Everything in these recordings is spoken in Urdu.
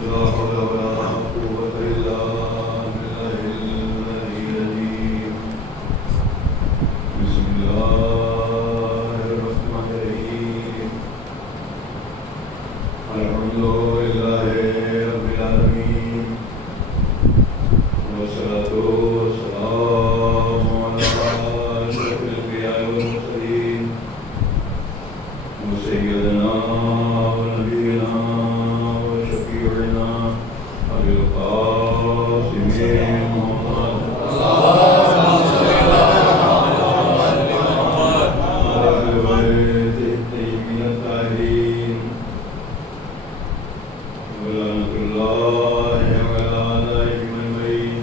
لا حول ولا قوة إلا بالله العلي العظيم. بسم الله الرحمن الرحيم. الحمد لله رب العالمين، والصلاة والسلام على أشرف الأنبياء والمرسلين، وسيدنا ونبينا وشفيعنا أبي القاسم محمد وآل بيته الطيبين الطاهرين، ولعنة الله على أعدائهم أجمعين.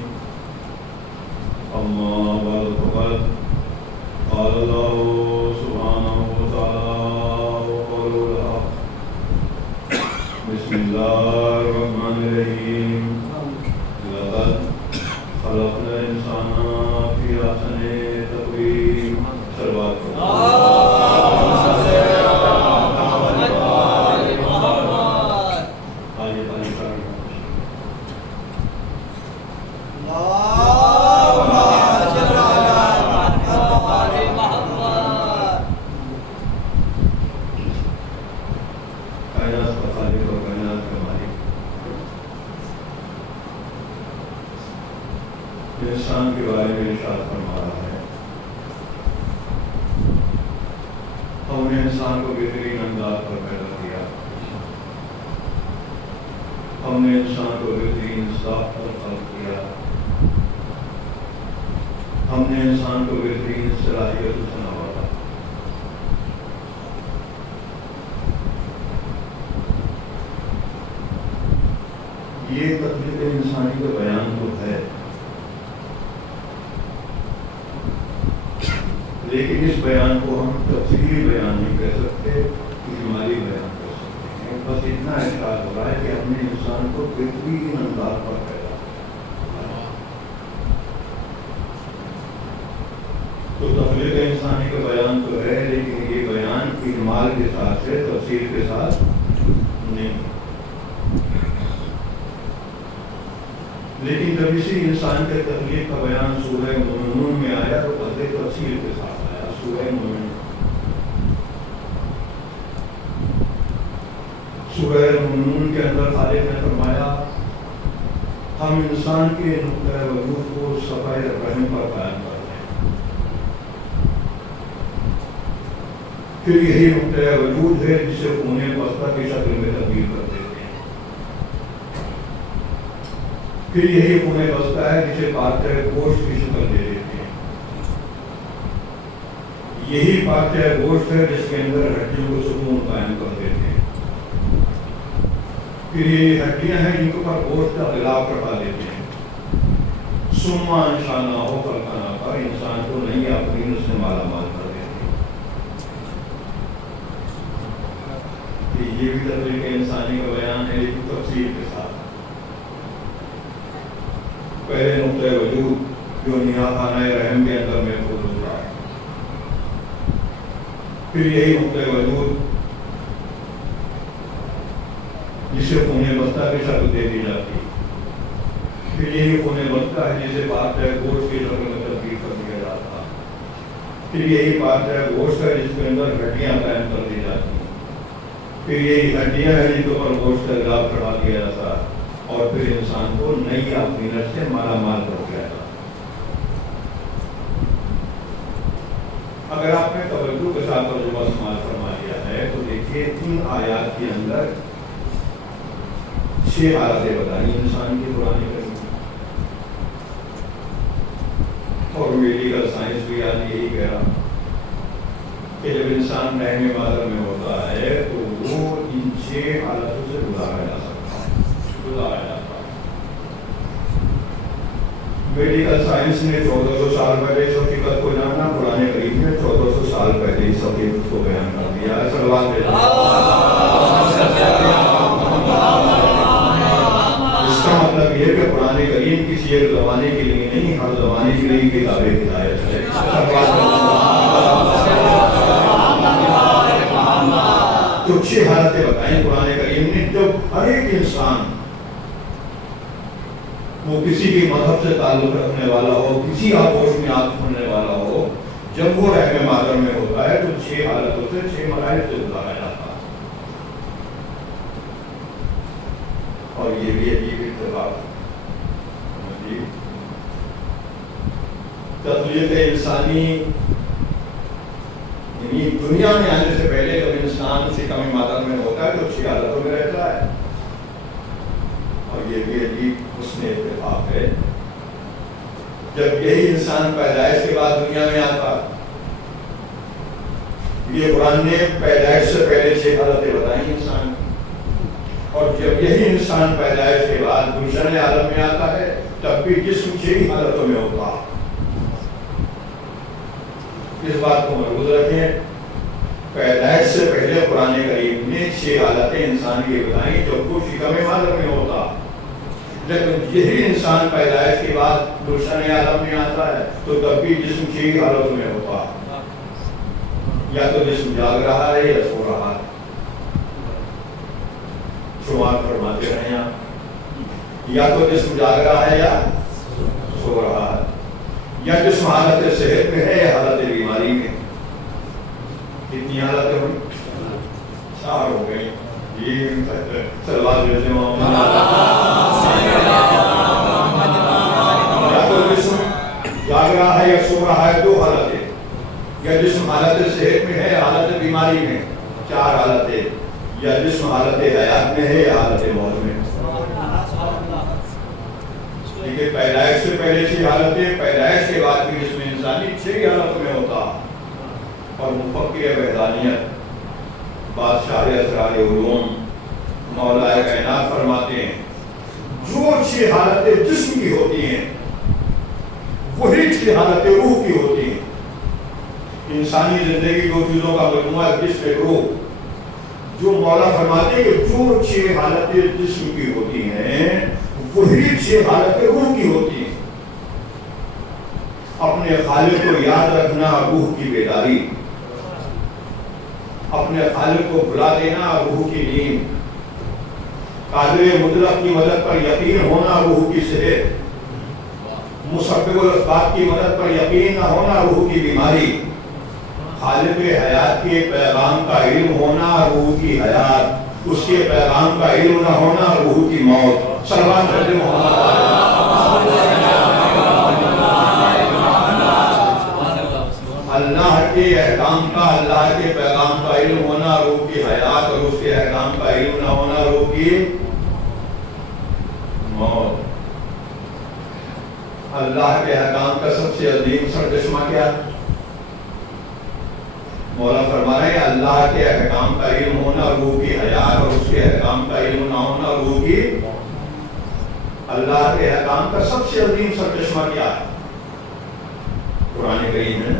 أما بعد فقد قال الله سبحانه وتعالى وقوله الحق. بسم الله الرحمن الرحيم. لقد خلقنا الإنسان في أحسن تقويم. صلوات انسان کے بارے میں ارشاد فرما رہا ہے، ہم نے انسان کو بہترین انداز پر پیدا کیا، ہم نے انسان کو بہترین صاف پر خلق کیا، ہم نے انسان کو بہترین صلاحیت سے نوازا۔ یہ تخلیق انسانی کا بیان تو ہے، لیکن اس بیان کو ہم تفصیلی بیان نہیں کہہ سکتے، اجمالی بیان کر سکتے ہیں۔ بس اتنا احساس ہو رہا ہے کہ ہم نے انسان کو بہترین انداز پر پیدا کیا۔ تو تخلیق انسانی کا بیان تو ہے، لیکن یہ بیان اجمال کے ساتھ ہے، تفصیل کے ساتھ نہیں۔ لیکن جب اسی انسان کے تخلیق کا بیان سورہ مومنون میں آیا تو قدر تفصیل کے ساتھ آیا۔ سورہ مومنون کے اندر خالق نے فرمایا ہم انسان کے نقطۂ وجود کو صفحۂ رحم پر قائم کرتے ہیں، پھر یہی نقطۂ وجود ہے جسے خون بستہ کی شکل میں تبدیل کر دیتے ہیں، پھر یہی خون بستہ ہے جسے پارچہ گوشت کی شکل دے دیتے ہیں، یہی پارچہ گوشت ہے جس کے اندر ہڈیوں کو سکون قائم کر دیتے ہیں، پھر یہ ہڈیاں ہیں جن کے اوپر گوشت کا غلاف کروا دیتے ہیں۔ ثم انشأناہ خلقا آخر، انسان کو نئی آفرین سے مالا مال کر دیتے ہیں۔ یہ بھی تخلیق انسانی کا بیان ہے، لیکن تفصیل کے ساتھ۔ پہلے نقطۂ وجود جو نیا خانہ رحم کے اندر محفوظ ہوتا ہے، پھر یہی نقطۂ وجود جسے خون بستہ کی شکل دے دی جاتی ہے، پھر یہی خون بستہ ہے جسے پارچہ گوشت کی شکل میں تبدیل کر دیا جاتا ہے، پھر یہی پارچہ گوشت ہے جس کے اندر ہڈیاں قائم کر دی جاتی ہیں، پھر یہی ہڈیاں ہیں جن کے اوپر گوشت کا غلاف چڑھا دیا جاتا ہے، اور پھر انسان کو نئی آفرینت سے مالا مال کر دیا جاتا ہے۔ اگر آپ نے توجہ کے ساتھ ترجمہ سماعت فرما لیا ہے تو دیکھیے ان آیات کے اندر 6 حالتیں بتائیں انسان کی قرآن کریم، اور میڈیکل سائنس بھی آج یہی کہہ رہا کہ جب انسان رحم مادر میں ہوتا ہے تو وہ ان 6 حالتوں سے گزارا جا سکتا ہے، گزارا جاتا ہے۔ میڈیکل سائنس نے 1400 سال پہلے اس حقیقت کو جانا، قرآن کریم نے 1400 سال پہلے اس حقیقت کو بیان کر دیا ہے۔ صلوات پہ اس کا مطلب یہ کہ قرآن کریم کسی ایک زمانے کے لیے نہیں، ہر زمانے کے لیے کتاب ہدایت ہے۔ تو 6 حالتیں بتائیں قرآن کریم نے جب ہر ایک انسان وہ کسی بھی مذہب سے تعلق رکھنے والا ہو، کسی آغوش میں آنکھ کھولنے والا ہو، جب وہ رحم مادر میں ہوتا ہے تو 6 حالتوں سے 6 مراحل سے گزارا جاتا ہے. اور یہ بھی عجیب اتفاق ہے. تخلیق انسانی یعنی دنیا میں آنے سے پہلے جب انسان شکم مادر میں ہوتا ہے تو 6 حالتوں میں رہتا ہے. اور یہ بھی عجیب حسن اتفاق ہے جب یہی انسان پیدائش کے بعد دنیا میں آتا. یہ قرآن نے پیدائش سے پہلے 6 حالتیں بتائیں انسان کی، اور جب یہی انسان پیدائش کے بعد گلشن عالم میں آتا ہے تب بھی جسم 6 حالتوں میں ہوتا. اس بات کو محفوظ رکھیں، پیدائش سے پہلے قرآن کریم نے 6 حالتیں انسان کی بتائیں جب وہ شکم مادر میں ہوتا. لیکن یہی انسان پیدائش کے بعد گلشن عالم میں آتا ہے تو تب بھی جسم 6 حالتوں میں ہوتا. یا تو جسم جاگ رہا ہے یا سو رہا ہے. شمار فرماتے رہے آپ، یا تو جسم جاگ رہا ہے یا سو رہا ہے، یا جسم حالت صحت میں ہے یا حالت بیماری میں. کتنی حالتیں ہوئی؟ 4 ہو گئی. یا تو جسم جاگ رہا ہے یا سو رہا ہے، 2 حالتیں. یا جسم حالت صحت میں ہے یا حالت بیماری میں، 4 حالتیں. یا جسم حالت حیات میں ہے یا حالت موت میں. دیکھیے پیدائش سے پہلے 6 حالتیں، پیدائش کے بعد بھی جسم انسانی 6 حالتوں میں ہوتا. اور مفکر وحدانیت بادشاہ اسرار علوم مولا کائنات فرماتے ہیں جو 6 حالتیں جسم کی ہوتی ہیں وہی 6 حالتیں روح کی ہوتی ہیں. انسانی زندگی 2 چیزوں کا مجموعہ ہے، جسم روح. جو مولا فرماتے ہیں کہ جو 6 حالتیں جسم کی ہوتی ہیں وہی 6 حالتیں روح کی ہوتی ہیں. اپنے خالق کو یاد رکھنا روح کی بیداری، اپنے خالق کو بھلا دینا روح کی نیند، قادر مطلق کی مدد پر یقین ہونا روح کی صحت، مسبب الاسباب کی مدد پر یقین نہ ہونا روح کی بیماری، خالق حیات کے پیغام کا علم ہونا روح کی حیات، اس کے پیغام کا علم نہ ہونا روح کی موت. صلوات علی محمد. اللہ کے احکام کا، اللہ کے پیغام کا علم ہونا روح کی حیات، اور اس کے احکام کا علم نہ ہونا روح کی موت. اللہ کے احکام کا سب سے عظیم سرچشمہ کیا؟ مولا فرما رہے ہیں اللہ کے احکام کا علم ہونا روح کی حیات، اور اس کے احکام کا علم نہ ہونا روح کی. اللہ کے احکام کا سب سے عظیم سرچشمہ کیا ہے؟ قرآن کریم ہے.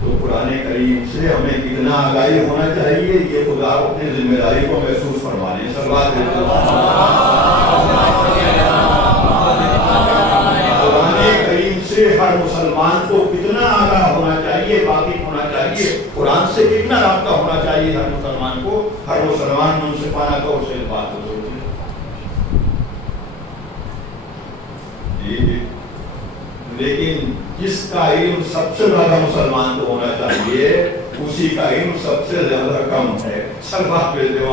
تو قرآن کریم سے ہمیں کتنا آگاہی ہونا چاہیے یہ خدا اپنی ذمہ داری کو محسوس فرما لیں. صلوات قرآن کریم سے ہر مسلمان کو کتنا آگاہ ہونا چاہیے، واقف ہونا چاہیے. قرآن سے کتنا رابطہ ہونا چاہیے ہر مسلمان کو. ہر مسلمان منصفانہ طور سے اس بات کو سوچے. لیکن جس کا علم سب سے زیادہ مسلمان کو ہونا چاہیے اسی کا علم سب سے زیادہ کم ہے. صلوات بھیجتے ہو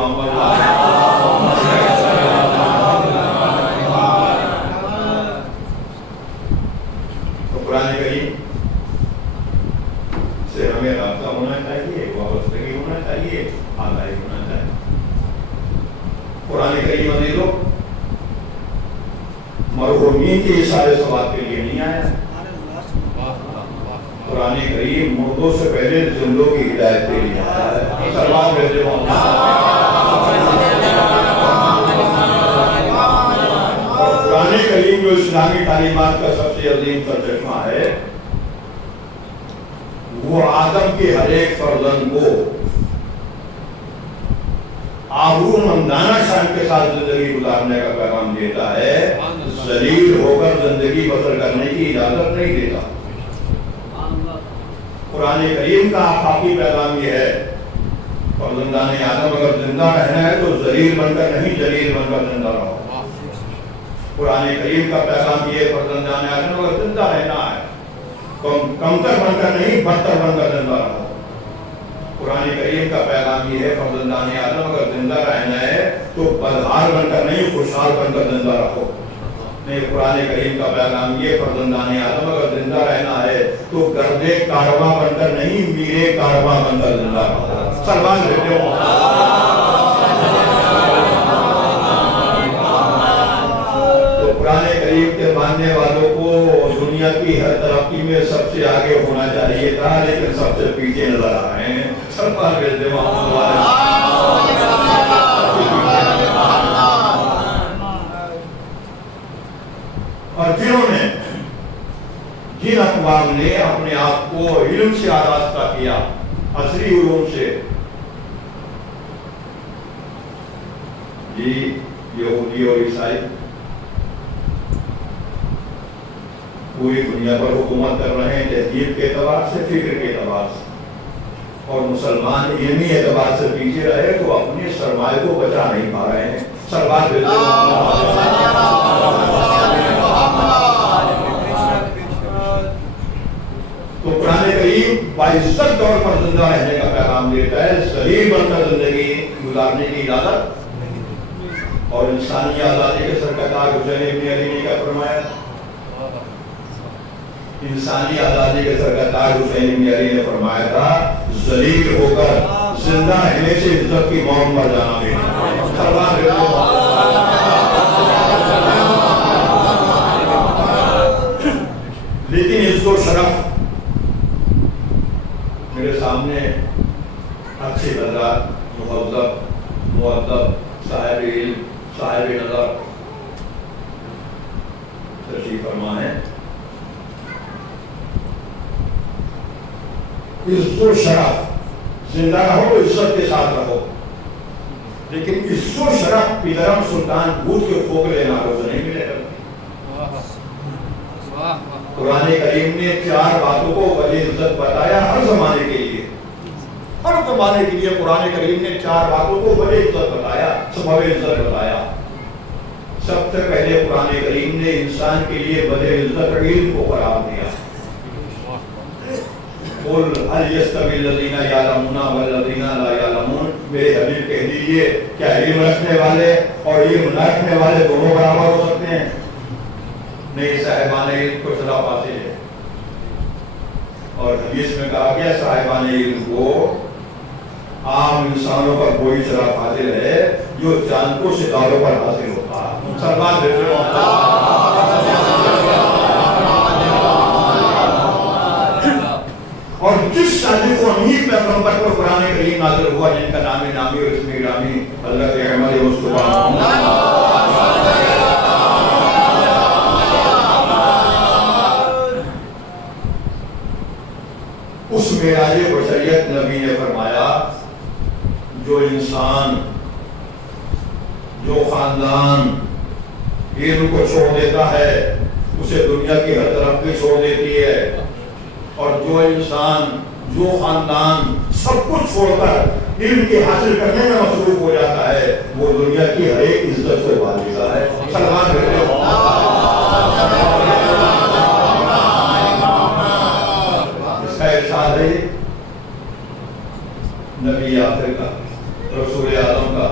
تو قرآن کریم سے ہمیں رابطہ ہونا چاہیے، وابستگی ہونا چاہیے، آگاہی ہونا چاہیے. قرآن کریم عزیزو مرحومین کے اشارے ثواب کے لیے نہیں آیا. قرآن کریم مردوں سے پہلے زندوں کی ہدایت کے لیے آیا ہے. صلوات بھیجتے ہو. قرآن کریم جو اسلامی تعلیمات کا سب سے عظیم سرچشمہ ہے وہ آدم کے ہر ایک فرزند کو آبرو مندانہ شان کے ساتھ زندگی گزارنے کا پیغام دیتا ہے، ذلیل ہو کر زندگی بسر کرنے کی اجازت نہیں دیتا. قرآن کریم کا آفاقی پیغام یہ ہے فرزندان آدم اگر زندہ رہنا ہے تو ذلیل بن کر نہیں، جلیل بن کر زندہ رہو. قرآن کریم کا پیغام یہ فرزندان آدم اگر زندہ رہنا ہے کمتر بن کر نہیں بدتر بن کر زندہ رہو. قرآن کریم کا پیغام یہ ہے فرزندان آدم اگر زندہ رہنا ہے تو بدحال بن کر نہیں خوشحال بن کر زندہ رہو. نہیں، قرآن کریم کا پیغام یہ فرزندان آدم اگر زندہ رہنا ہے تو گردے کارواں بن کر نہیں میرے کارواں بن کر زندہ رہو. سلمان دیتے ہو. تو قرآن کریم کے ماننے والوں کو دنیا کی ہر ترقی میں سب سے آگے ہونا چاہیے تھا، لیکن سب سے پیچھے نظر آ رہے ہیں. سلمان دیتے ہو. اور جن اقوام نے اپنے آپ کو علم سے آراستہ کیا، عصری علوم سے، یہودی اور عیسائی پوری دنیا پر حکومت کر رہے ہیں تہذیب کے اعتبار سے، فکر کے اعتبار سے، اور مسلمان علمی اعتبار سے پیچھے رہے تو اپنے سرمایہ کو بچا نہیں پا رہے ہیں. سرمایہ تو قرآن کریم باعزت طور پر زندہ رہنے کا پیغام دیتا ہے، ذلیل بن کر زندگی گزارنے کی اجازت. اور انسانی آزادی کے سرکار حسین ابن علی نے کیا فرمایا؟ انسانی آزادی کے سرکار حسین ابن علی نے فرمایا تھا ذلیل ہو کر زندہ رہنے سے عزت کی موت پر جانا بہتر. لیکن عزت و شرف میرے سامنے اچھے حضرات، مہذب، مؤدب، صاحب علم، صاحب نظر تشریف فرما ہے. عزت و شرف زندہ رہو تو عزت کے ساتھ رہو، لیکن عزت و شرف پیدرم سلطان بھوت کے کھوکھلے نعروں سے نہیں ملے گا. قرآن کریم نے 4 باتوں کو وجہ عزت بتایا ہر زمانے کے لیے. ہر زمانے کے لیے قرآن کریم نے 4 باتوں کو وجہ عزت بتایا، سبب عزت بتایا. سب سے پہلے قرآن کریم نے انسان کے لیے وجہ عزت علم کو قرار دیا. قل هل يستوي الذين يعلمون والذين لا يعلمون، میرے حبیب کہہ دیجئے کیا علم رکھنے والے اور علم نہ رکھنے والے دونوں برابر ہو سکتے ہیں؟ نہیں، صاحبان علم کو شرف حاصل ہے. اور حدیث میں کہا گیا صاحبان علم کو عام انسانوں پر کوئی شرف حاصل ہے جو چاند کو ستاروں پر حاصل ہوتا ہے. سلمان دیتے ہو. اور جس صادق و امین پیغمبر پر قرآن کریم نازل ہوا جن کا نام نامی اور اسم گرامی حضرت احمد مصطفیٰ، اس معراج بشریت نبی نے فرمایا جو انسان، جو خاندان علم کو چھوڑ دیتا ہے اسے دنیا کی ہر طرف بھی چھوڑ دیتی ہے، اور جو انسان، جو خاندان سب کچھ چھوڑ کر علم کے حاصل کرنے میں مصروف ہو جاتا ہے وہ دنیا کی ہر ایک عزت سے پا لیتا ہے. سلمان کرتے ہو. اس کا ارشاد ہے نبی آخر کا، رسول اعظم کا،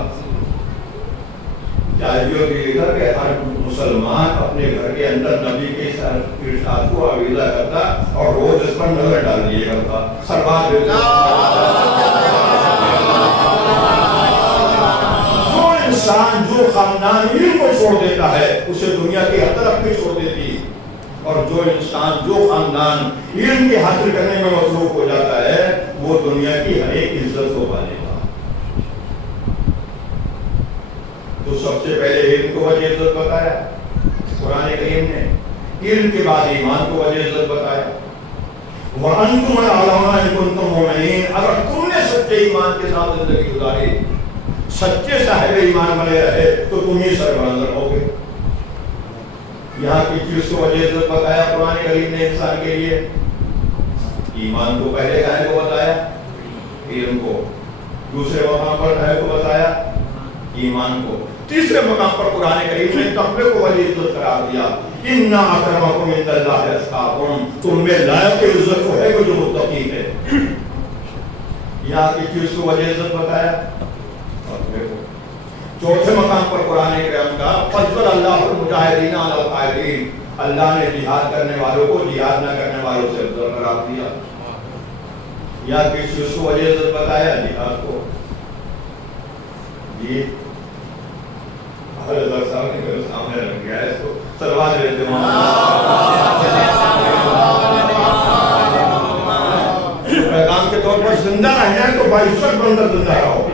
چاہیے بھی لکھا کہ ہر مسلمان اپنے گھر کے اندر نبی کے ارشاد کو آویزہ کرتا اور روز اس پر نظر ڈال دیا کرتا. سربات جو انسان، جو خاندان علم کو چھوڑ دیتا ہے اسے دنیا کی ہر طرف بھی چھوڑ دیتی، اور جو انسان، جو خاندان علم کے حاصل کرنے میں مصروف ہو جاتا ہے وہ دنیا کی ہر ایک عزت کو پالے گا. تو سب سے پہلے علم کو وجہ عزت بتایا قرآن کریم نے، علم کے بعد ایمان کو وجہ عزت بتایا. وَأَنْتُمْ الْأَعْلَوْنَ إِن كُنتُم مُؤْمِنِينَ، اگر تم نے سچے ایمان کے ساتھ زندگی گزاری، سچے صاحب ایمان بنے رہے تو تم ہی سربلند رہو گے. یہاں کی چیز کو وجہ عزت بتایا قرآن کریم نے انسان کے لیے. ایمان کو پہلے کہنے کو بتایا، علم کو دوسرے مقام پر کہنے کو بتایا، ایمان کو. تیسرے مقام پر قرآن کریم نے تقوی کو ولی عزت قرار دیا. اِنَّ أَكْرَمَكُمْ عِندَ اللَّهِ أَتْقَاكُمْ, تم میں لائق عزت کو ہے جو متقی ہے. یہاں کی چیز کو ولی عزت بتایا. چوتھے مقام پر قرآن کریم کا فضل اللہ المجاہدین علی القاعدین, اللہ نے جہاد کرنے والوں کو جہاد نہ کرنے والوں سے افضل قرار دیا. یا کس چیز کو ولی عزت بتایا؟ جہاد کو. یہ حضرت صاحب نے میرے سامنے رکھ گیا ہے, اس کو سلوات دیتے ہیں. پیغام کے طور پر زندہ رہنا ہے تو باعزت بن کر زندہ رہو,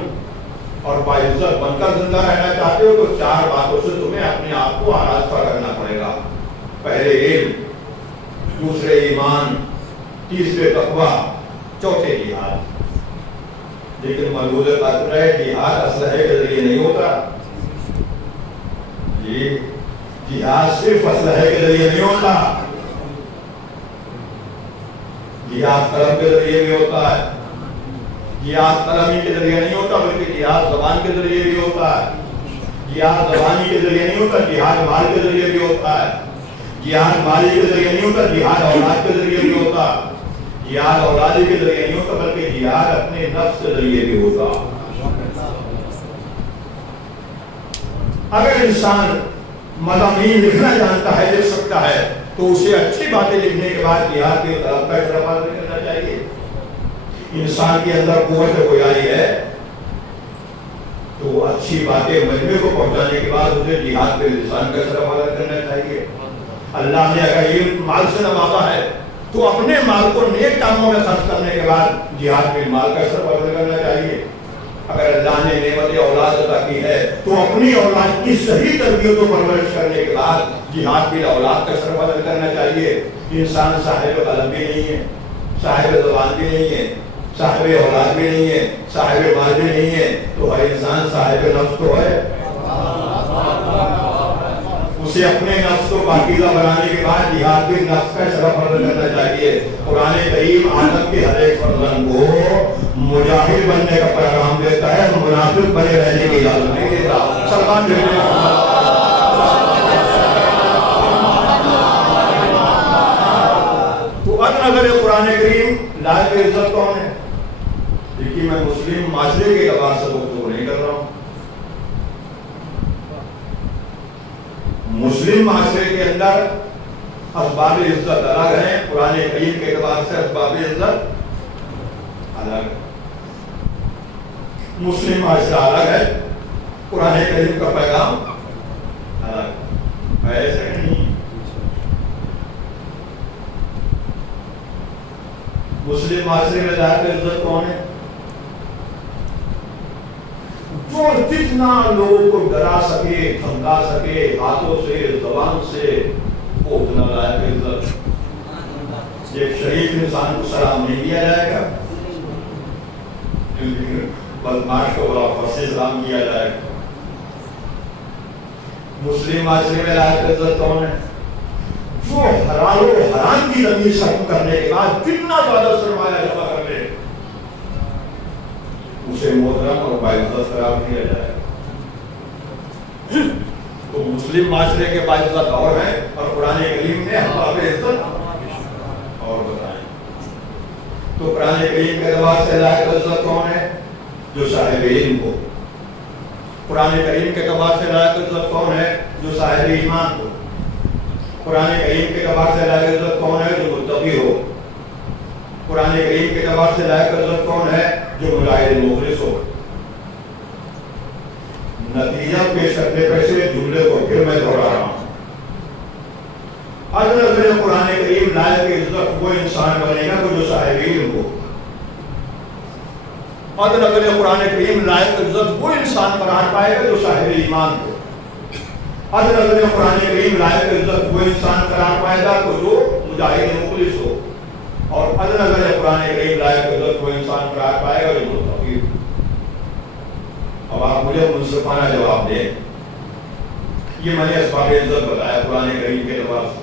اور باعزت بن کر زندہ رہنا چاہتے ہو تو چار باتوں سے تمہیں اپنے آپ کو آراستہ کرنا پڑے گا. پہلے علم, دوسرے ایمان, تیسرے تقویٰ, چوتھے جہاد. لیکن ملحوظ خاطر ہے جہاد اسلحے کے ذریعے نہیں ہوتا. یہ جہاد صرف اسلحے کے ذریعے نہیں ہوتا, جہاد قلم کے ذریعے بھی ہوتا ہے. جہاد قلمی کے ذریعے نہیں ہوتا بلکہ جہاد زبان کے ذریعے بھی ہوتا ہے. جہاد زبانی کے ذریعے نہیں ہوتا, جہاد مال کے ذریعے بھی ہوتا ہے. جہاد مالی کے ذریعے نہیں ہوتا, جہاد اولاد کے ذریعے بھی ہوتا. جہاد اولادی کے ذریعے نہیں ہوتا بلکہ جہاد اپنے نفس کے ذریعے بھی ہوتا. اگر انسان مضامین لکھنا جانتا ہے, لکھ سکتا ہے, تو اسے اچھی باتیں لکھنے کے بعد جہاد کی طرف کا اشتراک کرنا چاہیے. انسان کے اندر قوت گویائی ہے تو اچھی باتیں مجمع کو پہنچانے کے بعد اسے جہاد پہ لسان کا اشتراک کرنا چاہیے. اللہ نے اگر یہ مال سے نوازا ہے تو اپنے مال کو نیک کاموں میں خرچ کرنے کے بعد جہاد پہ مال کا اشتراک کرنا چاہیے. اگر اللہ نے نعمت اولاد عطا کی ہے تو اپنی اولاد کی صحیح تربیت و پرورش کرنے کے بعد جہاد کی اولاد کا سربراہ کرنا چاہیے. انسان صاحب قلم بھی نہیں ہے, صاحب زبان بھی نہیں ہے, صاحب اولاد بھی نہیں ہے, صاحب مال بھی نہیں ہے, تو ہر انسان صاحب نفس تو ہے. اسے اپنے نفس کو پاکیزہ بنانے کے بعد جہاد بھی نفس کا شرف فرض کرنا چاہیے. قرآن کریم آدم کے ہر ایک فرزند کو مجاہد بننے کا پیغام دیتا ہے, منافق بنے رہنے کی اجازت نہیں دیتا. سلمان تو اب نظر قرآن کریم لائق عزت کون ہے؟ دیکھیے میں مسلم معاشرے کے اعتبار سے گفتگو نہیں کر رہا ہوں. مسلم معاشرے کے اندر اسباب عزت الگ ہیں, قرآن کریم کے اعتبار سے اسباب عزت الگ ہے. مسلم معاشرہ الگ ہے, قرآن کریم کا پیغام الگ. ایسے نہیں. مسلم معاشرے میں لائق عزت کون ہے؟ جو جتنا لوگوں کو ڈرا سکے, دھمکا سکے, ہاتھوں سے, زبان سے, وہ اتنا لائق عزت. ایک شریف انسان کو سلام نہیں دیا جائے گا, بدماش کو بڑا فصیح سلام کیا جائے گا. مسلم معاشرے میں لائق عزت کون ہے؟ جو حلال و حرام کی تمیز ختم کرنے کے بعد جتنا زیادہ سرمایہ جمع کر لے اسے محترم اور باعزت قرار دیا جائے. تو مسلم معاشرے کے باعزت اور ہیں, اور قرآن کریم نے اسباب عزت اور بتائیں. تو قرآن کریم کے اعتبار سے لائق عزت کون ہے؟ جو صاحب علم ہو. قرآن کریم کے اعتبار سے لائق عزت کون ہے؟ جو صاحب ایمان ہو. قرآن کریم کے اعتبار سے لائق عزت کون ہے؟ جو متقی ہو. قرآن کریم کے اعتبار سے لائق عزت کون ہے؟ جو مجاہد مخلص ہو. نتیجہ پیش کرنے پیسے جملے کو پھر میں دوہرا رہا ہوں. اگر قرآن کریم لائق عزت وہ انسان بنے گا جو صاحب علم ہو. اگر قرآن کریم لائق عزت وہ انسان قرار پائے گا جو صاحب ایمان ہو. اگر قرآن کریم لائق عزت وہ انسان قرار پائے گا تو جو مجاہد مخلص ہو. اور اگر قرآن کریم لائق عزت وہ انسان قرار پائے گا جو متقی ہو. اب آپ مجھے منصفانہ جواب دیں. یہ میں نے اسباب عزت بتایا قرآن کریم کے اعتبار سے.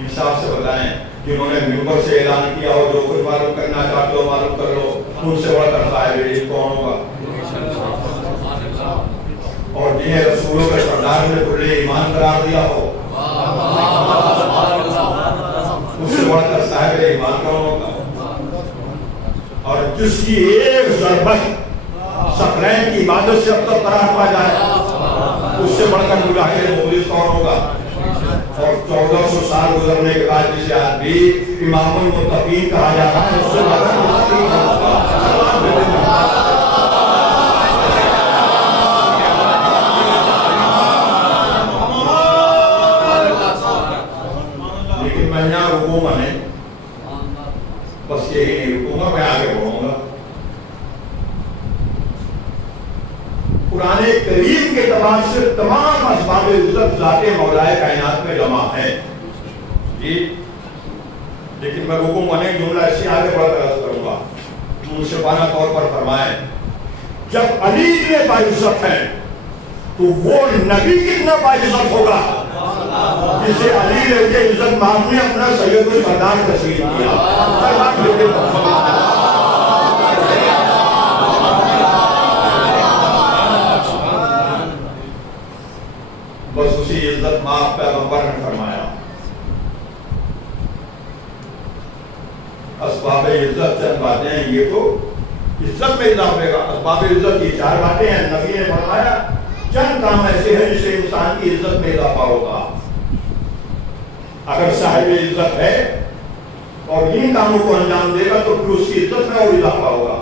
انصاف سے بتائیں, جنہوں نے ممبر سے اعلان کیا اور جو کچھ معلوم کرنا چاہتے ہو معلوم کر لو, ان سے بڑھ کر صاحب علم کون ہوگا؟ نے کھلے ایمان قرار دیا ہو، اس سے بڑھ کر صاحب ایمان کون ہوگا؟ اور جس کی ایک ضربت ثقلین کی عبادت سے اب تک قرار پا جائے، اس سے بڑھ کر مجاہد مخلص کون ہوگا؟ اور 1400 سال گزرنے کے بعد جسے آج بھی امام المتقین کہا جا رہا ہے، اس سے بڑھ کر متقین ہوگا۔ لیکن میں یہاں رکوں گا نہیں، بس یہی نہیں رکوں گا، میں آگے بڑھوں گا۔ قرآن کریم کے اعتبار سے تمام اسباب عزت ذات مولائے کائنات میں جمع ہے جی، لیکن میں رکوں گا نہیں، جملہ ایسے آگے بڑھ کر عرض کروں گا۔ منصفانہ طور پر فرمائیں، جب علی اتنے باعزت ہے تو وہ نبی کتنا باعزت ہوگا جسے علی نے کے عزت مانگ نے اپنا سید الفردان تسلیم کیا۔ بس اسی عزت ماں پیغمبر نے فرمایا۔ اسباب عزت چند باتیں ہیں، یہ تو عزت میں اضافے گا۔ اسباب عزت کی 4 باتیں ہیں، نبی نے فرمایا چند کام ایسے ہیں جس سے انسان کی عزت میں اضافہ ہوگا۔ اگر صاحب عزت ہے اور ان کاموں کو انجام دے گا تو پھر اس کی عزت میں اور اضافہ ہوگا۔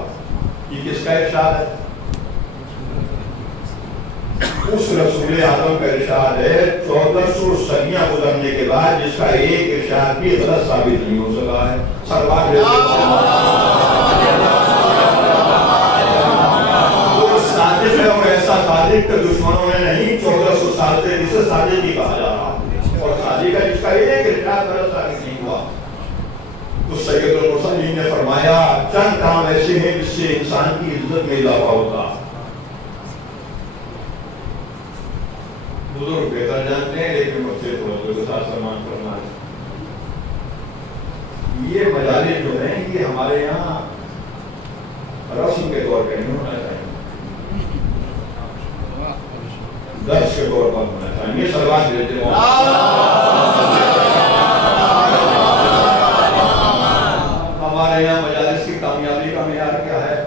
یہ کس کا ارشاد ہے؟ اس رسول اعظم کا ارشاد ہے 1400 صدیاں گزرنے کے بعد، جس کا ایک ارشاد بھی غلط ثابت نہیں ہو سکا ہے۔ سرکار وہ صادق ہے، اور ایسا صادق کہ دشمنوں نے نہیں 1400 سال سے جسے صادق ہی کہا جا رہا، اور صادق ہے جس کا ایک ارشاد غلط ثابت نہیں ہوا۔ تو سید المرسلین نے فرمایا چند کام ایسے ہیں جس سے انسان کی عزت میں اضافہ ہوتا۔ بزرگ بہتر جانتے ہیں، لیکن مجھ سے تھوڑا سا سامان کرنا ہے۔ یہ مجالس جو ہیں یہ ہمارے یہاں رسم کے طور پہ نہیں ہونا چاہیے، درس کے طور پر ہونا چاہیے۔ سلوات دیتے ہوں۔ ہمارے یہاں مجالس کی کامیابی کا معیار کیا ہے؟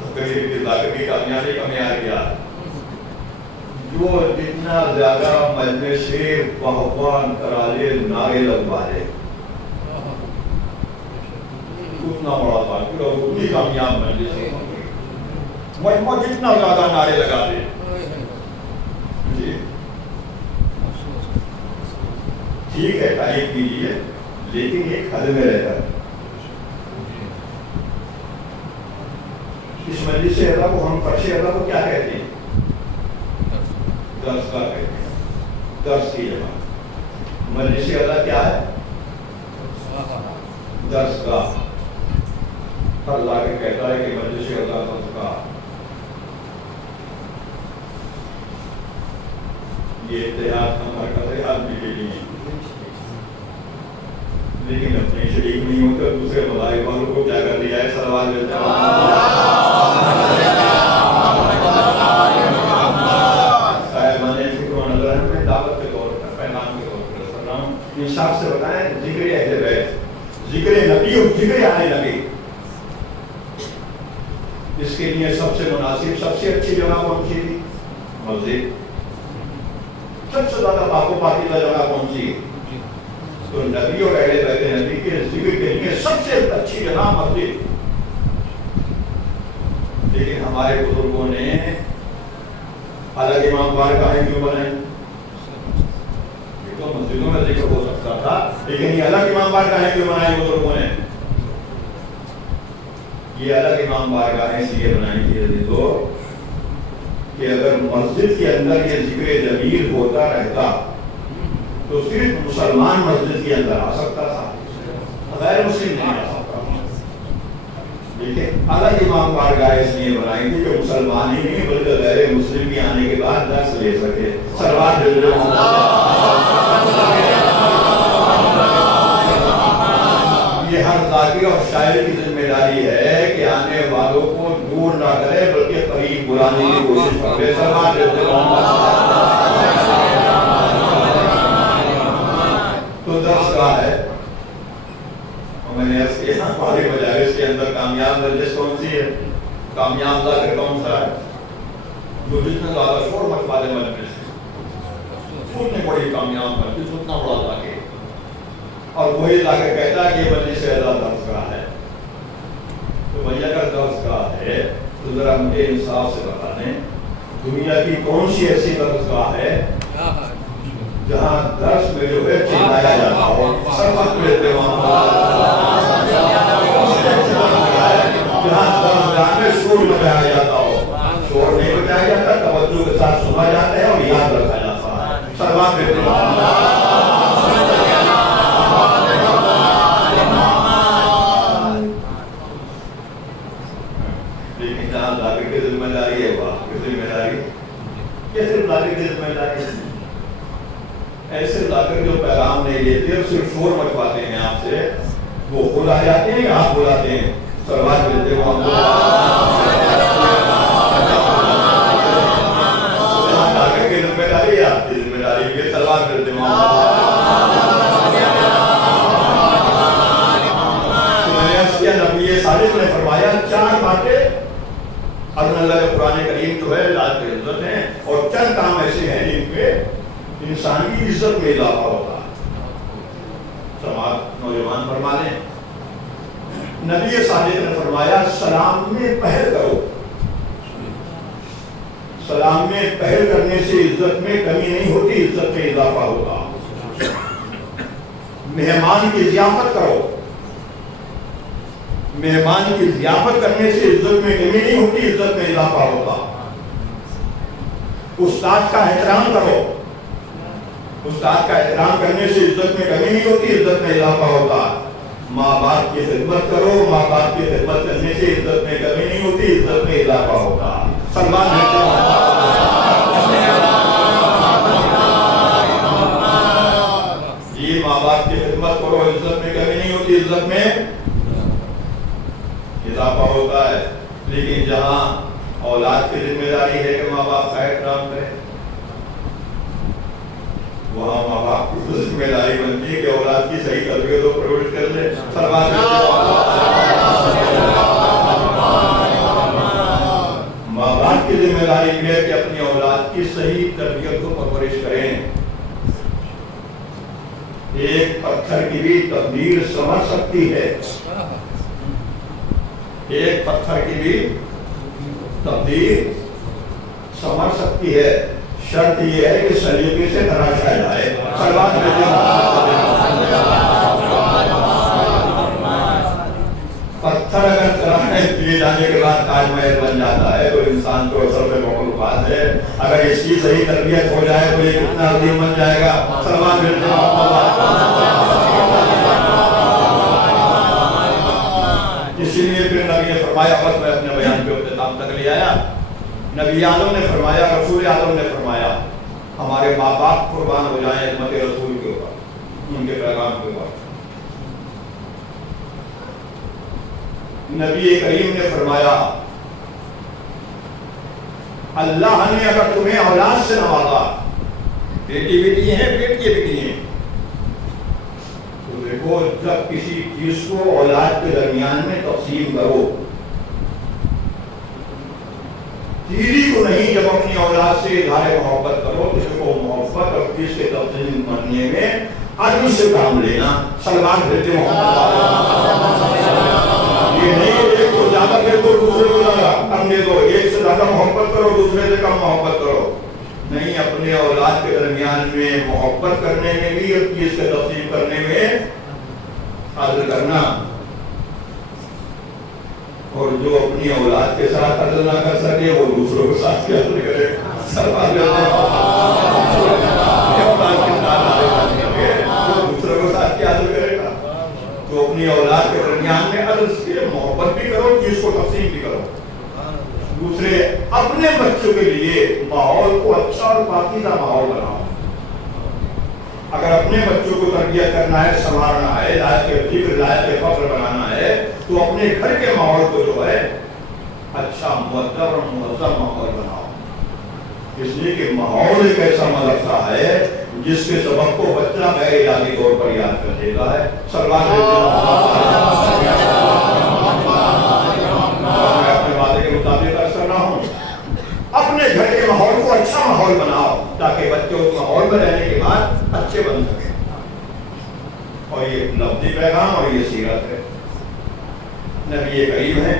تقریر کی لاگت کی کامیابی کا معیار کیا ہے؟ جو جتنا زیادہ مجلس بہوان کرالے نعرے لگوالے اتنا بڑا تھا، اتنی کامیاب مجلس ہے۔ مجموعہ جتنا زیادہ نعرے لگا دے جی ٹھیک ہے، تعریف کیجیے، لیکن ایک حد میں رہ کر۔ اس مجلس اعلیٰ کو ہم فرش اعلیٰ کو کیا کہتے ہیں؟ درس کا کہتے ہیں، درس کی جگہ۔ مجلس اعلیٰ کیا ہے؟ درس کا۔ اللہ کے کہتا ہے کہ مجلس اعلیٰ درس کا۔ یہ اتحاد ہمارا کرتے آدمی کے لیے، لیکن اپنے شریک نہیں ہوتے، دوسرے مذاہب والوں کو کیا کر دیا ہے؟ سلوات دیتے ہیں۔ انصاف سے بتائیں، ذکر اہل بیت، ذکر نبی اور ذکر آل نبی، اس کے لیے سب سے مناسب، سب سے اچھی جگہ کون سی تھی؟ مسجد۔ سب سے زیادہ پاک و پاکیزہ جگہ کون سی؟ تو نبی اور اہل بیت نبی کے ذکر کے لیے سب سے اچھی جگہ مسجد۔ لیکن ہمارے بزرگوں نے الگ امام بارگاہیں کیوں بنائیں؟ تو مسجدوں میں ذکر ہو سکتا تھا، لیکن یہ الگ امام بارگاہیں کیوں بنائی بزرگوں نے؟ یہ الگ امام بارگاہیں اس لیے بنائی تھی کہ اگر مسجد کے اندر یہ ذکر جمیل ہوتا رہتا تو صرف مسلمان مسجد کے اندر آ سکتا تھا، غیر مسلم نہیں آ سکتا۔ لیکن الگ امام بارگاہ اس لیے بنائی تھی کہ مسلمان ہی نہیں بلکہ غیر مسلم بھی آنے کے بعد درس لے سکے۔ سلوات یہ ہر ذاکر اور شاعر کی ذمہ داری داری ہے کہ آنے والوں کو دور نہ کرے بلکہ قریب بلانے کی کوشش کرے. تو درس کہا ہے اور میں نے عرض کیا ہمارے مجالس کے اندر کامیاب مجلس کون سی ہے؟ کامیاب ذاکر کون سا ہے؟ جو جتنا زیادہ شور مچوا دے مجلس اتنی بڑی کامیاب مجلس اتنا بڑا ذاکر اور وہی لا کے کہتا ہے کہ یہ مجلس اعلیٰ درس گاہ ہے. تو بھیا اگر درس گاہ ہے تو ذرا مجھے انصاف سے بتا دیں دنیا کی کون سی ایسی درس گاہ ہے جہاں درس میں جو ہے چلایا جاتا ہو سب وقت میں دیوان جہاں درس گاہ میں شور بجایا جاتا ہو. شور نہیں بجایا جاتا توجہ کے ساتھ سنا جاتا ہے اور یاد رکھا جاتا ہے. سب وقت میں دیوان ایسے ذاکر جو پیغام نہیں لیتے اور صرف شور مچواتے ہیں آپ سے وہ خود آ جاتے ہیں یا آپ بلاتے ہیں؟ سلوات ملتے ہو ذاکر کی ذمہ داری ہے آپ کی ذمہ داری ہے سلوات ملتے ہو. میں نے عرض کیا نبی صالح نے فرمایا 4 باتیں اذن اللہ قرآن کریم جو ہے ذات کی عزت ہیں اور چند کام ایسے ہیں جن پہ انسان کی عزت میں اضافہ ہوتا ہے. سماعت نوجوان فرما لیں نبی صادق نے فرمایا سلام میں پہل کرو. سلام میں پہل کرنے سے عزت میں کمی نہیں ہوتی عزت میں اضافہ ہوتا. مہمان کی ضیافت کرو. مہمان کی ضیافت کرنے سے عزت میں کمی نہیں ہوتی عزت میں اضافہ ہوتا. استاد کا احترام کرو. استاد کا احترام کرنے سے عزت میں کمی نہیں ہوتی عزت میں اضافہ ہوتا. ماں باپ کی خدمت کرو. ماں باپ کی خدمت کرنے سے عزت میں کمی نہیں ہوتی عزت میں اضافہ ہوتا. سلمان یہ ماں باپ کی خدمت کرو عزت میں کمی نہیں ہوتی عزت میں اضافہ ہوتا ہے. لیکن جہاں اولاد کی ذمہ داری ہے کہ ماں باپ کا احترام کرے وہاں ماں باپ کی ذمہ داری بنتی ہے کہ اولاد کی صحیح تربیت و پرورش کر لے. ماں باپ کی ذمہ داری ہے کہ اپنی اولاد کی صحیح تربیت و پرورش کریں. ایک پتھر کی بھی تقدیر سمجھ سکتی ہے. ایک پتھر کی بھی تقدیر سمجھ سکتی ہے. شرط یہ ہے کہ سلیقے سے تراشا جائے. پتھر اگر تراشے دیے جانے کے بعد تاج محل بن جاتا ہے تو انسان کو اصل میں مخلوقات ہے. اگر اس کی صحیح تربیت ہو جائے تو یہ کتنا عظیم بن جائے گا. اسی لیے پھر نبی نے فرمایا بس میں اپنے بیان کے اختتام تک لے آیا. نبی اعظم نے فرمایا رسول اعظم نے فرمایا ہمارے ماں باپ قربان ہو جائیں خدمت رسول کے اوپر ان کے پیغام کے اوپر. نبی کریم نے فرمایا اللہ نے اگر تمہیں اولاد سے نوازا بیٹی بیٹی ہیں بیٹی بیٹی ہیں تو دیکھو جب کسی چیز کو اولاد کے درمیان میں تقسیم کرو تیری کو نہیں جب اپنی اولاد سے اظہار محبت کرو تو اس کو محبت اور چیز کے تقسیم کرنے میں عدل سے کام لینا. سلمان بھیجتے یہ نہیں ایک کو زیادہ دے دو دوسرے کو زیادہ کم دے دو. ایک سے زیادہ محبت کرو دوسرے سے کم محبت کرو. نہیں اپنے اولاد کے درمیان میں محبت کرنے میں بھی اور چیز کے تقسیم کرنے میں عدل کرنا. اور جو اپنی اولاد کے ساتھ عدل نہ کر سکے وہ دوسروں کے ساتھ کیا عدل کرے. دوسروں کے ساتھ کیا عدل کرے گا. تو اپنی اولاد کے درمیان میں عدل سے محبت بھی کرو چیز کو تقسیم بھی کرو. دوسرے اپنے بچوں کے لیے ماحول کو اچھا اور پاکیزہ ماحول بناؤ. اگر اپنے بچوں کو تربیت کرنا ہے سنوارنا ہے لائق فکر لائق فخر بنانا ہے تو اپنے گھر کے ماحول کو جو ہے اچھا مؤدب اور مہذب ماحول بناؤ، اس لیے کہ ماحول ایک ایسا مدرسہ ہے جس کے سبب کو بچہ غیر ارادی طور پر یاد کر دیتا ہے۔ میں اپنے وعدے کے مطابق عرض کر رہا ہوں، اپنے گھر کے ماحول کو اچھا ماحول بناؤ تاکہ بچے اس ماحول میں رہنے کے بعد اچھے بن سکیں۔ اور یہ لفظی پیغام اور یہ سیرت ہے۔ نبی کریم ہیں،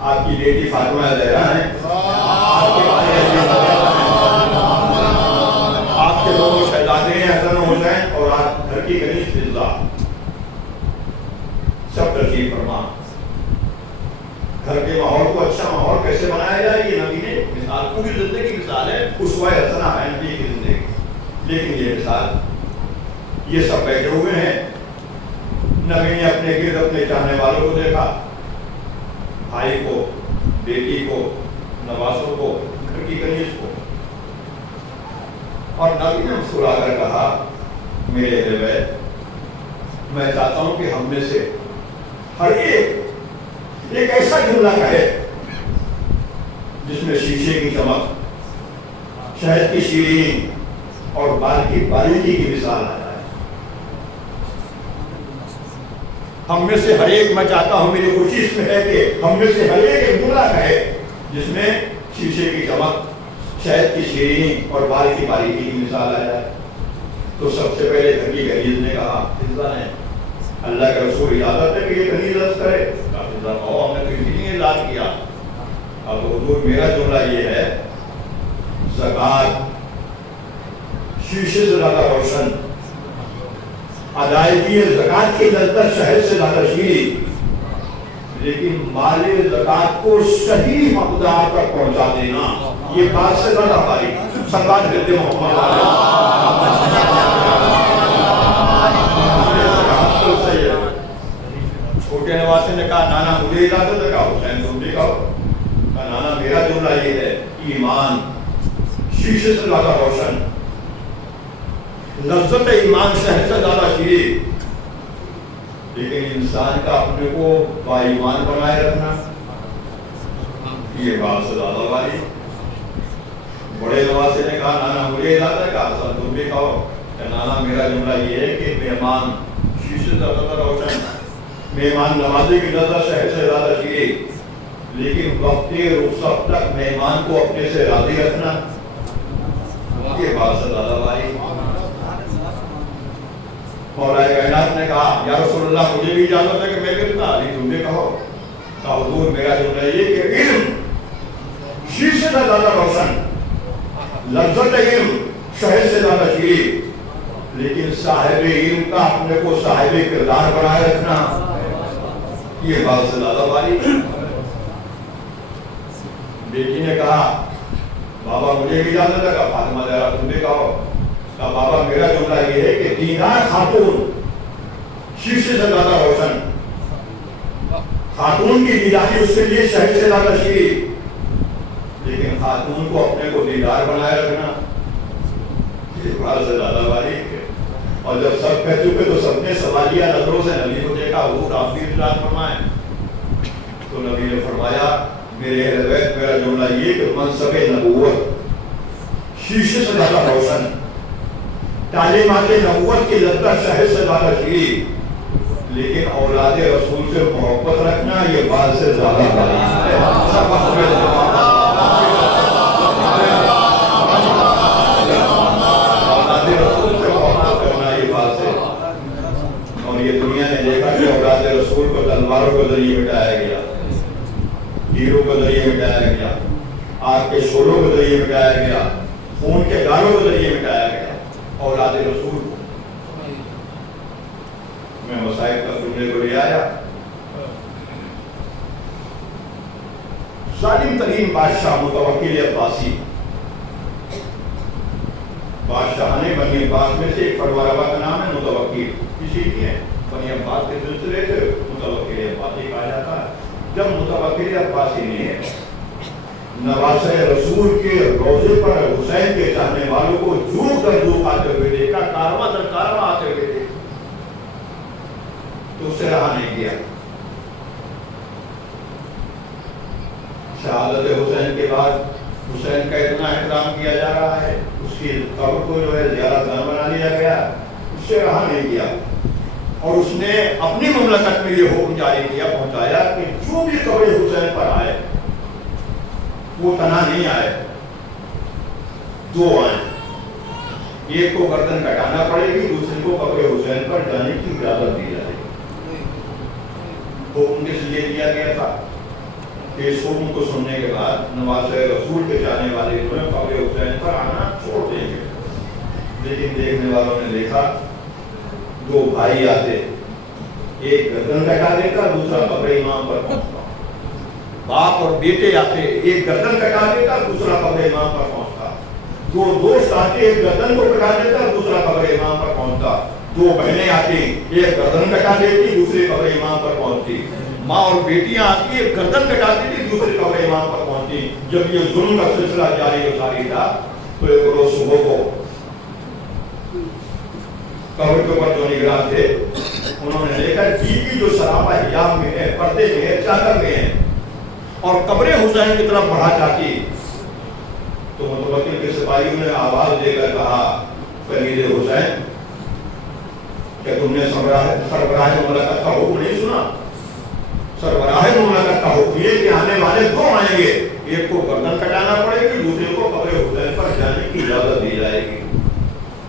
آپ کی بیٹی فاطمہ زہرا ہیں، آپ کے دونوں شہزادے ہیں حسن و حسین، اور آپ گھر کی کنیز فضہ، سب ترتیب فرما۔ گھر کے ماحول کو اچھا ماحول کیسے بنایا جائے، یہ نبی نے مثال، پوری زندگی کی مثال ہے، اسوہ حسنہ ہے نبی کی زندگی۔ لیکن یہ مثال، یہ سب بیٹھے ہوئے ہیں، نبی نے اپنے گرد اپنے چاہنے والوں کو دیکھا، بھائی کو، بیٹی کو، نوازوں کو، گھر کی کنیز کو، اور نبی نے مسکرا کر کہا، میرے اہل بیت، میں چاہتا ہوں کہ ہم میں سے ہر ایک ایسا جملہ کہے جس میں شیشے کی چمک، شہد کی شیرینی اور بال کی باریکی کی مثال آ جائے۔ ہم میں سے ہر ایک، میں چاہتا ہوں، میری کوشش میں ہے کہ ہم میں سے ہر ایک جملہ کہے جس میں شیشے کی چمک، شہد کی شیرینی اور بال کی باریکی کی مثال آ جائے۔ تو سب سے پہلے گھر کی کنیز نے کہا، فضہ نے، اللہ کے رسول اجازت ہے کہ یہ کنیز عرض کرے؟ کہا فضہ کہو، ہم نے تو اسی لیے اعلان کیا۔ اب حضور میرا جملہ یہ ہے، زکوٰۃ شیشے سے زیادہ روشن، ادائیگی زکوٰۃ کی لذت شہد سے زیادہ شیریں، لیکن مال زکوٰۃ کو صحیح مقدار تک پہنچا دینا یہ بات سے زیادہ بھاری۔ صلوات کرتے چھوٹے نواسے نے کہا، نانا مجھے اجازت ہے، کہا حسین تم بھی کہو۔ کہا نانا میرا جملہ یہ ہے، ایمان شیشے سے زیادہ روشن، لذت ایمان شہد سے زیادہ شیریں، لیکن انسان کا اپنے کو با ایمان بنائے رکھنا یہ بات سے زیادہ بھاری۔ بڑے نواسے نے کہا، نانا مجھے اجازت ہے، کہا حسن تم بھی کہو۔ کہ نانا میرا جملہ یہ ہے کہ مہمان شیشے سے زیادہ روشن، مہمان نوازی کی نظر شہد سے زیادہ شیریں، لیکن وقت رخصت تک مہمان کو اپنے سے راضی رکھنا یہ بات سے زیادہ بھاری۔ مولا کائنات نے کہا، یا رسول اللہ مجھے بھی اجازت ہے کہ میں بھی بتا، علی تم بھی کہو۔ کہا حضور میرا جملہ یہ کہ علم شیشے سے زیادہ روشن، لذت علم شہد سے زیادہ شیریں، لیکن صاحب علم کا اپنے کو صاحب کردار بنائے رکھنا یہ بات سے زیادہ بھاری۔ بیٹی نے کہا، بابا مجھے بھی اجازت ہے، کہا فاطمہ زہرا تم بھی کہو۔ کہا بابا میرا جملہ یہ ہے کہ دیندار خاتون شیشے سے زیادہ روشن، خاتون کی دیداری اس کے لیے شہد سے زیادہ شیریں، لیکن خاتون کو اپنے کو دیندار بنائے رکھنا یہ بات سے زیادہ بھاری ہے۔ اور جب سب کہہ چکے تو سب نے سوالیہ نظروں سے نبی کو دیکھا، حضور آپ بھی ارشاد فرمائیں۔ تو نبی نے فرمایا، میرے اہل بیت میرا جملہ یہ کہ منصب نبوت شیشے سے زیادہ روشن، تعلیمات نبوت کی لذت شہد سے زیادہ شیریں، لیکن اولاد رسول سے محبت رکھنا یہ بات سے زیادہ بھاری ہے۔ اولاد رسول سے محبت کرنا یہ بات سے، اور یہ دنیا نے دیکھا کہ اولاد رسول کو تلواروں کے ذریعے مٹایا گیا، تیروں کے ذریعے مٹایا گیا، آگ کے شعلوں کے ذریعے مٹایا گیا، خون کے گاروں کے ذریعے مٹایا گیا۔ اولاد رسول کو میں مسائل کا جملے کو لے آیا، ظالم ترین بادشاہ متوکل عباسی، بادشاہ نے بنی عباس میں سے ایک فرمانروا کا نام ہے متوکل، اسی لیے بنی عباس کے سلسلے سے متوکل عباسی کہا جاتا ہے۔ جب متوکل عباسی نے نواسہ رسول کے روضے پر حسین کے چاہنے والوں کو جھوک در جھوک آتے ہوئے دیکھا، کارواں در کارواں آتے ہوئے دیکھا، تو اسے رہا نہیں کیا، کا اتنا احترام کیا جا رہا ہے، اس کی قبر کو جو ہے زیارت گاہ بنا لیا گیا، اس سے رہا نہیں کیا، اور اس نے اپنی مملکت میں یہ حکم جاری کیا، پہنچایا کہ جو بھی قبر حسین پر آئے وہ تنہا نہیں آئے، دو آئیں، ایک کو گردن کٹانا پڑے گی، دوسرے کو قبر حسین پر جانے کی اجازت دی جائے گی۔ حکم کس لیے دیا گیا تھا کہ اس حکم کو سننے کے بعد نوازش رسول کے جانے والے جو ہیں قبر حسین پر آنا چھوڑ دیں گے، لیکن دیکھنے والوں نے دیکھا دو بھائی آتے، ایک گردن کٹا دیتا، دوسرا قبر امام پر پہنچتا، باپ اور بیٹے آتے، ایک گردن کٹا دیتا، دوسرا قبر امام پر پہنچتا، دو دوست آتے، ایک گردن کو کٹا دیتا، دوسرا قبر امام پر پہنچتا، دو بہنیں آتی، ایک گردن کٹا دیتی، دوسری قبر امام پر پہنچتی، ماں اور بیٹیاں آتی، ایک گردن کٹاتی تھی، دوسری قبر امام پر پہنچتی۔ جب یہ ظلم کا سلسلہ جاری و ساری تھا تو ایک روز صبح کو قبر کے اوپر جو نگراں تھے انہوں نے دیکھا بیوی جو سراپا حجاب میں ہے، پردے میں ہے، چادر میں ہے، اور قبر حسین کی طرف بڑھا جاتی، تو متوکل کے سپاہیوں نے آواز دے کر کہا فرید حسین کہ تم نے سربراہ مملکت کا حکم نہیں سنا؟ سربراہ مملکت کا حکم یہ کہ آنے والے دو آئیں گے، ایک کو گردن کٹانا پڑے گی، دوسرے کو قبر حسین پر جانے کی اجازت دی جائے گی،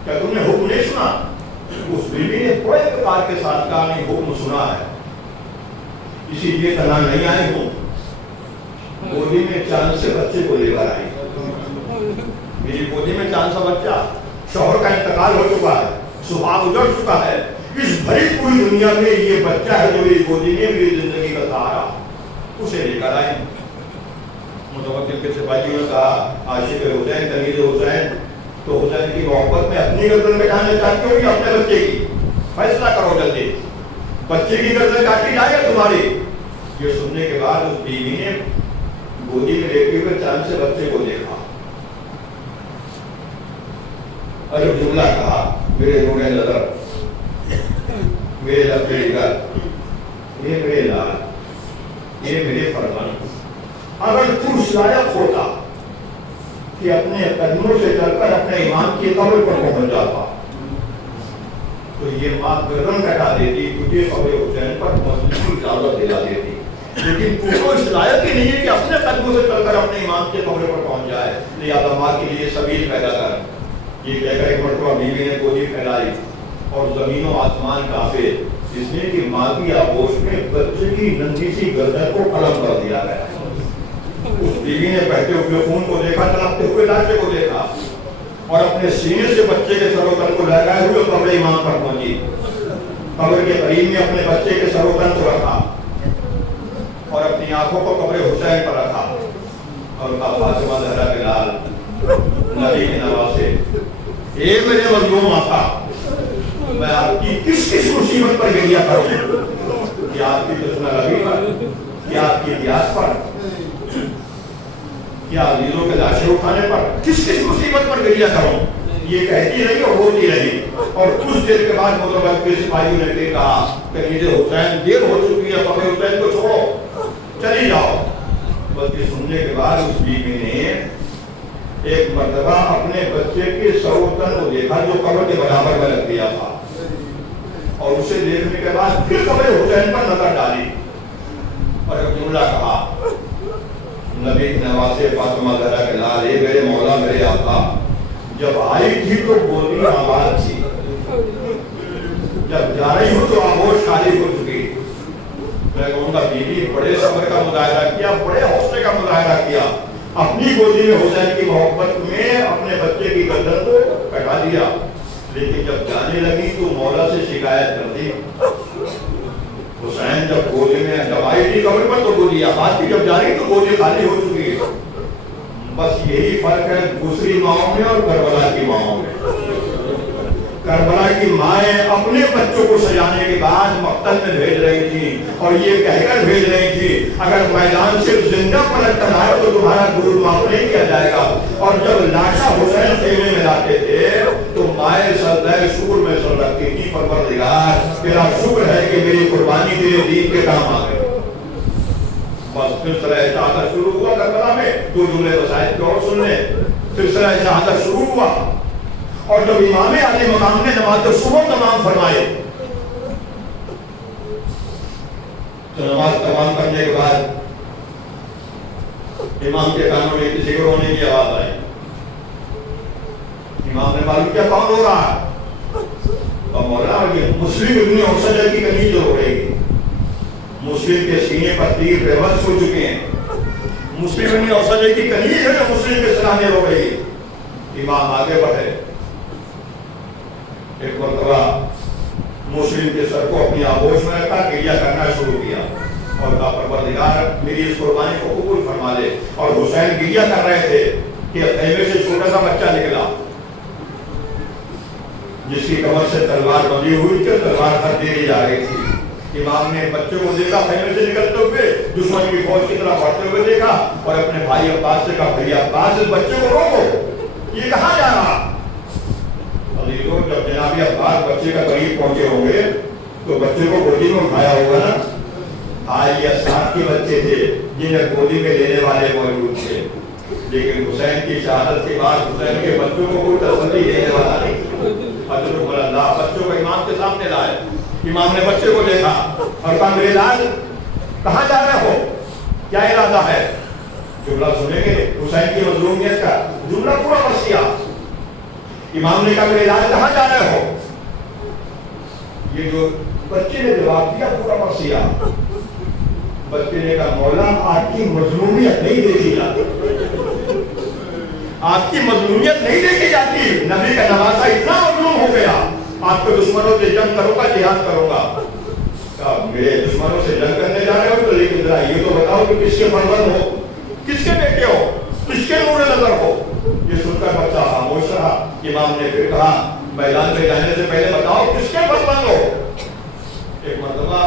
کیا تم نے حکم نہیں سنا؟ اس بیوی نے بڑے اعتبار کے ساتھ کہا نہیں، حکم سنا ہے، اسی لیے تنہا نہیں آئے ہوں، گودی میں چاند سے بچے کو لے کر آئی، میری گودی میں چاند سا بچہ، شوہر کا انتقال ہو چکا ہے، سبحان اجڑ چکا ہے، اس بھری پوری دنیا میں یہ بچہ ہے جو میری گودی میں میری زندگی کا سہارا، اسے لے کر آئے۔ متوکل کے سپاہیوں نے کہا عاشق حسین، تلمید حسین، تو حسین کی محبت میں اپنی گردن کٹانا چاہتے ہو یا اپنے بچے کی؟ فیصلہ کرو جلدی، بچے کی گردن کاٹی جائے گا تمہاری؟ یہ سننے کے بعد اس بیوی نے گودی میں لیٹے ہوئے چاند سے بچے کو دیکھا اور جملہ کہا، میرے نور نظر، میرے لب جگر، یہ میرے لال، یہ میرے فرزند، اگر تو اس لائق ہوتا کہ اپنے قدموں سے چل کر اپنے امام کی قبر پر پہنچ جاتا تو یہ ماں گردن کٹا دیتی، تجھے قبر حسین پر پہنچنے کی اجازت دلا دیتی، لیکن تو کو اس لائق ہی نہیں ہے کہ اپنے قدموں سے چل کر اپنے امام کے قبر پر پہنچ جائے، لہذا ماں کے لیے سبیل پیدا کر۔ یہ کہہ کر ایک مرتبہ بیوی نے گودی پھیلائی اور زمین و آسمان کانپے، جس نے کہ ماں کی آغوش میں بچے کی ننھی سی گردن کو قلم کر دیا گیا۔ اس بیوی نے بہتے ہوئے خون کو دیکھا، تڑپتے ہوئے لاشے کو دیکھا، اور اپنے سینے سے بچے کے سر و تن کو لہرائے ہوئے قبر امام پر پہنچی، قبر کے قریب میں اپنے بچے کے سر و تن کو رکھا اور اپنی آنکھوں کو قبر حسین پر رکھا اور کہا فاطمہ زہرا کے لال، نبی کے نواسے، اے میرے مظلوم آقا، میں آپ کی کس کس مصیبت پر گریہ کروں؟ کیا آپ کی دشمن لگی پر؟ کیا آپ کی دیات پر؟ کیا عزیزوں کے لاشیں اٹھانے پر؟ کس کس مصیبت پر گریہ کروں؟ یہ کہتی رہی اور روتی رہی، اور کچھ دیر کے بعد متوکل کے سپاہیوں نے کہا کہ یہ حسین دیر ہو چکی ہے، قبر حسین کو چھوڑو، چلی جاؤ۔ بلکہ سننے کے بعد اس بیوی نے ایک مرتبہ اپنے بچے کے سر و تن کو دیکھا جو قبر کے برابر میں رکھ دیا تھا، اور اسے دیکھنے کے بعد پھر قبر حسین پر نظر ڈالی اور ایک جملہ کہا، نبی کے نواسے فاطمہ زہرا کے لال، اے میرے مولا میرے آقا، جب آئی تھی تو گودی آباد تھی، جب جا رہی ہوں تو آغوش خالی ہو چکی۔ میں کہوں گا بیوی بڑے صبر کا مظاہرہ کیا، بڑے حوصلے کا مظاہرہ کیا، اپنی گودی میں حسین کی محبت میں اپنے بچے کی گردن کو کٹا دیا، لیکن جب جانے لگی تو مولا سے شکایت کر دی۔ حسین جب گودی میں جب آئی تھی قبر پر تو گودی آباد تھی، جب جا رہی تو گودی خالی ہو چکی ہے۔ بس یہی فرق ہے دوسری ماؤں میں اور کربلا کی ماؤں میں۔ کربلا کی مائیں اپنے بچوں کو سجانے کے بعد مقتل میں بھیج رہی تھی اور یہ کہہ کر بھیج رہی تھی اگر میدان سے زندہ پلٹ کر آئے تو تمہارا گرو معاف نہیں کیا جائے گا، اور جب لاشا حسین خیمے میں لاتے تھے تو مائیں سجدہ شکر میں سر رکھتی تھی، پروردگار تیرا شکر ہے کہ میری قربانی تیرے دین کے کام آ گئی۔ بس سلسلہ شہادت شروع ہوا کربلا میں. 2 جملے تو شاید اور سن لیں. سلسلہ شہادت شروع ہوا اور جب امام علی مقام نے نماز صبح تمام فرمائے تو نماز تمام کرنے کے بعد امام کے کانوں میں کسی کو رونے کی آواز آئی. امام نے معلوم کیا کون ہو رہا ہے؟ تو مولانا مسلم ابن اسد کی کنیز ہو رہی ہے. مسلم کے سینے پر تیر بے بس ہو چکے ہیں. مسلم ابن اسد کی کنیز ہے جو مسلم کے سرانے ہو رہی ہے. امام آگے بڑھے. ایک مرتبہ مسلم کے سر کو اپنی آغوش میں رکھا, گریہ کرنا شروع کیا اور کہا پروردگار میری اس قربانی کو قبول فرما لے. اور حسین گریہ کر رہے تھے کہ خیمے سے چھوٹا سا بچہ نکلا جس کی کمر سے تلوار بندھی ہوئی تھی, تلوار ہر دے جا رہی تھی. امام نے بچے کو دیکھا خیمے سے نکلتے ہوئے, دشمن کی فوج کی طرف بڑھتے ہوئے دیکھا اور اپنے بھائی عباس سے کہا بھائی عباس اس بچے کو روکو, یہ کہاں جا رہا؟ جب جناب عباس بچے کا قریب پہنچے ہوں گے تو بچے کو گودی میں اٹھایا ہوگا نا. آج یہ 7 کے بچے تھے جنہیں گودی میں لینے والے موجود تھے, لیکن حسین کی شہادت کے بعد حسین کے بچوں کو کوئی تسلی دینے والا نہیں. حضرت اللہ بچوں کو امام کے سامنے لائے. امام نے بچے کو دیکھا اور کہا میرے لال کہاں جا رہے ہو, کیا ارادہ ہے؟ جملہ سنیں گے حسین کی مظلومیت کا جملہ پورا بس کیا. امام نے کہا میرے لال کہاں جا رہے ہو؟ یہ جو بچے نے جواب دیا پورا بس کیا. بچے نے کہا مولا آپ کی مظلومیت نہیں دیکھی جاتی, آپ کی مظلومیت نہیں دیکھی جاتی. نبی کا نواسا اتنا مظلوم ہو گیا, آپ کے دشمنوں سے جنگ کروں گا, جہاد کروں گا. میرے دشمنوں سے جنگ کرنے جا رہے ہو تو لیکن ذرا یہ تو بتاؤ کہ کس کے فرزند ہو, کس کے بیٹے ہو, کس کے نور نظر ہو. یہ سن کر بچہ خاموش رہا. امام نے پھر کہا میدان میں جانے سے پہلے بتاؤ کس کے فرزند ہو. ایک مرتبہ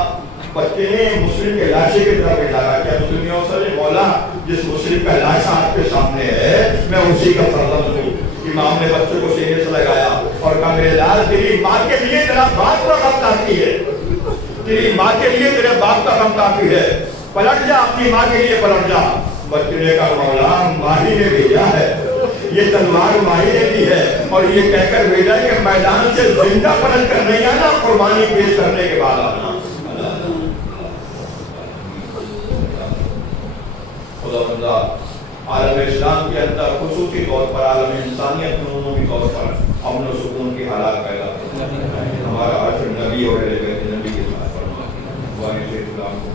بچے نے مسلم کے لاشے کی طرف اشارہ کیا. مسلموں سے مولا جس مسلم کا لاشا آپ کے سامنے ہے میں اسی کا فرزند ہوں. امام نے بچے کو سینے سے لگایا اور کہا میرے لال تیری ماں کے لیے تیرا باپ کا غم کافی ہے, تیری ماں کے لیے تیرے باپ کا غم کافی ہے, پلٹ جا اپنی ماں کے لیے پلٹ جا. بچے نے کہا مولا ماہی نے بھیجا ہے, یہ تلوار ماہی نے دی ہے اور یہ کہہ کر بھیجا کہ میدان سے زندہ پلٹ کر نہیں آنا, قربانی پیش کرنے کے بعد آنا. خدا بندہ عالم اسلام کے اندر خصوصی طور پر عالم انسانیت میں عمومی طور پر امن و سکون کی حالات پیدا کرنا. ہمارا عاشق نبی اور اہل بیت نبی کے ساتھ فرما.